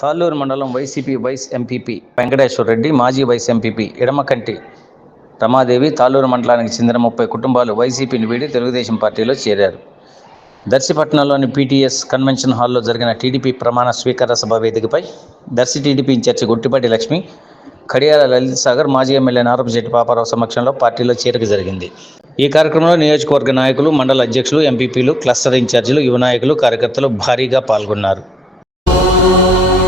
తాళ్ళూరు మండలం YCP vice MPP Venkateswara Reddy మాజీ vice MPP Edamakanti Ramadevi Talluru మండలానికి చెందిన ముప్పై కుటుంబాలు వైసీపీని వీడి తెలుగుదేశం పార్టీలో చేరారు. దర్శిపట్నంలోని పీటీఎస్ కన్వెన్షన్ హాల్లో జరిగిన టీడీపీ ప్రమాణ స్వీకార సభ వేదికపై దర్శి టీడీపీ ఇన్ఛార్జి గుట్టిపాటి లక్ష్మి కడియాల లలిత్ సాగర్ మాజీ ఎమ్మెల్యే నారపశెట్టి పాపారావు సమక్షంలో పార్టీలో చేరిక జరిగింది. ఈ కార్యక్రమంలో నియోజకవర్గ నాయకులు మండల అధ్యక్షులు ఎంపీపీలు క్లస్టర్ ఇన్ఛార్జీలు యువ నాయకులు కార్యకర్తలు భారీగా పాల్గొన్నారు.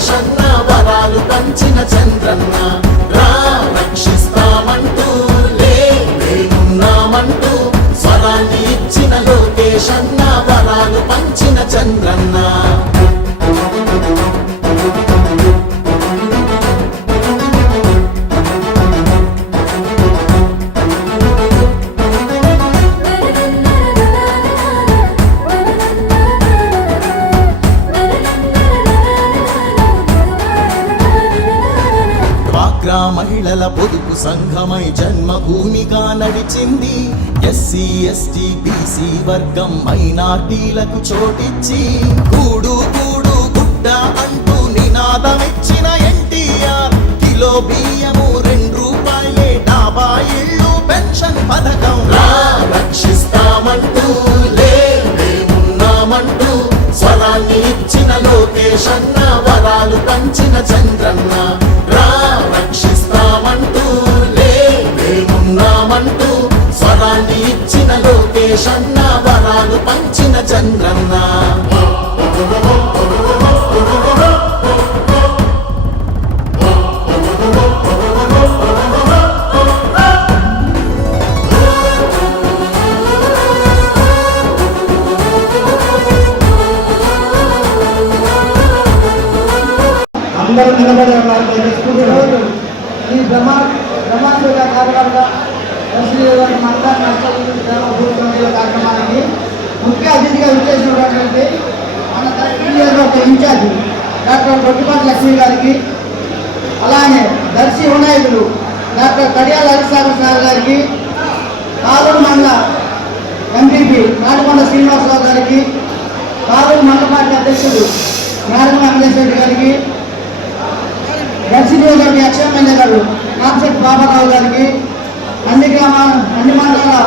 లోకేశన్న వరాలు పంచిన చంద్రన్న. డ్వాక్రా మహిళల పొదుపు సంఘమై జన్మభూమిగా నడిచింది. ఎస్సీ ఎస్టీ బీసీ వర్గం మైనార్టీలకు చోటిచ్చి. కూడు కూడు గుడ్డ అంటూ నినాదమిచ్చిన ఎన్టీఆర్. కిలో బియ్యము రెండు రూపాయలే డాబా ఇళ్ళు పెన్షన్ పథకం. రక్షిస్తామంటూ లే స్వరాన్ని ఇచ్చిన లోకేశన్న వరాలు పంచిన చంద్రన్న. వరాన్ని ఇచ్చిన లోకేశన్న వరాలు పంచిన చంద్రన్న. అందరూ నిలబడి ఉన్నారు. ఈ బ్రహ్మ బ్రహ్మాండ కార్యకర్త మండల నష్టం గ్రామ కార్యక్రమానికి ముఖ్య అతిథిగా విచ్చేసినటువంటి మన దర్శి ఒక ఇన్ఛార్జ్ డాక్టర్ గొట్టిపాటి లక్ష్మి గారికి అలానే దర్శి వినాయకులు డాక్టర్ కడియాల హరిసాగర్ సార్ గారికి కాలూరు మండల ఎంపీపీ నాటుకొండ శ్రీనివాసరావు గారికి కాలూరు మండల పార్టీ అధ్యక్షుడు నారాయణ వెంకటేశ్వర గారికి దర్శి నియోజకవర్గ ఎక్స్ ఎమ్మెల్యే గారు కాంశెట్ బాబారావు గారికి అన్ని గ్రామాల అన్ని మండలాల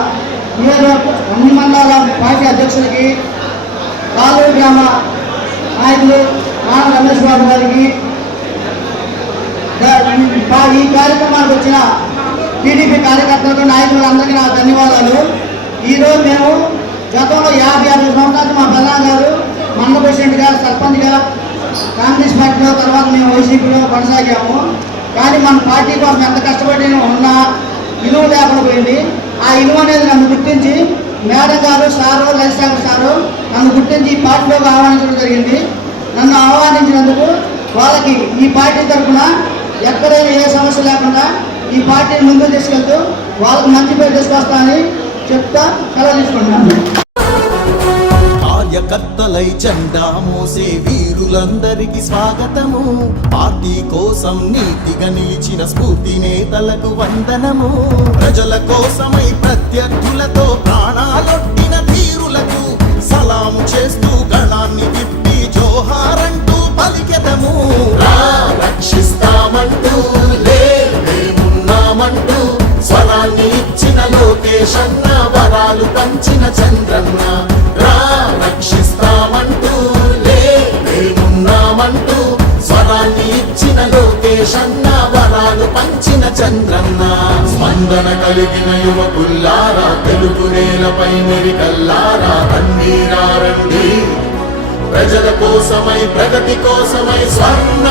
అన్ని మండలాల పార్టీ అధ్యక్షులకి కాలూరు గ్రామ నాయకులు నాన్న రమేష్ బాబు గారికి ఈ కార్యక్రమానికి వచ్చిన టీడీపీ కార్యకర్తలకు నాయకులందరికీ నా ధన్యవాదాలు. ఈరోజు మేము గతంలో యాభై యాభై సంవత్సరాలు మా ప్రధాన గారు మండల ప్రెసిడెంట్గా సర్పంచ్గా కాంగ్రెస్ పార్టీలో తర్వాత మేము వైసీపీలో కొనసాగాము. కానీ మన పార్టీ కోసం ఎంత కష్టపడి ఉన్నా ఇనువు లేకుండా పోయింది. ఆ ఇనువు అనేది నన్ను గుర్తించి మేడం గారు సారు లలితాగర్ సారు నన్ను గుర్తించి ఈ పార్టీలోకి ఆహ్వానించడం జరిగింది. నన్ను ఆహ్వానించినందుకు వాళ్ళకి ఈ పార్టీ తరఫున ఎక్కడైనా ఏ సమస్య లేకుండా ఈ పార్టీని ముందుకు తీసుకెళ్తూ వాళ్ళకి మంచి పేరు తీసుకొస్తానని చెప్తా సెలవు తీసుకుంటున్నాను. కార్యకర్తలై జెండా మోసే వీరులందరికీ స్వాగతము. పార్టీ కోసం నీతిగా నిలిచిన స్ఫూర్తి నేతలకు వందనము. ప్రజల కోసమై ప్రత్యర్థులతో ప్రాణాలొట్టిన తీరులకు సలాం చేస్తూ గణాన్ని విప్పి జోహారంటూ పలికెదము. రక్షిస్తామంటూ లే స్వరాన్ని ఇచ్చిన లోకేశన్న వరాలు పంచిన చంద్రన్న. మేమున్నామంటూ స్వరాన్ని ఇచ్చిన లోకేశన్న వరాలు పంచిన చంద్రన్న. స్పందన కలిగిన యువకుల్లారా తెలుగు నేలపై మెరికల్లారా రండి రండి. ప్రజల కోసమై ప్రగతి కోసమై స్వర్ణ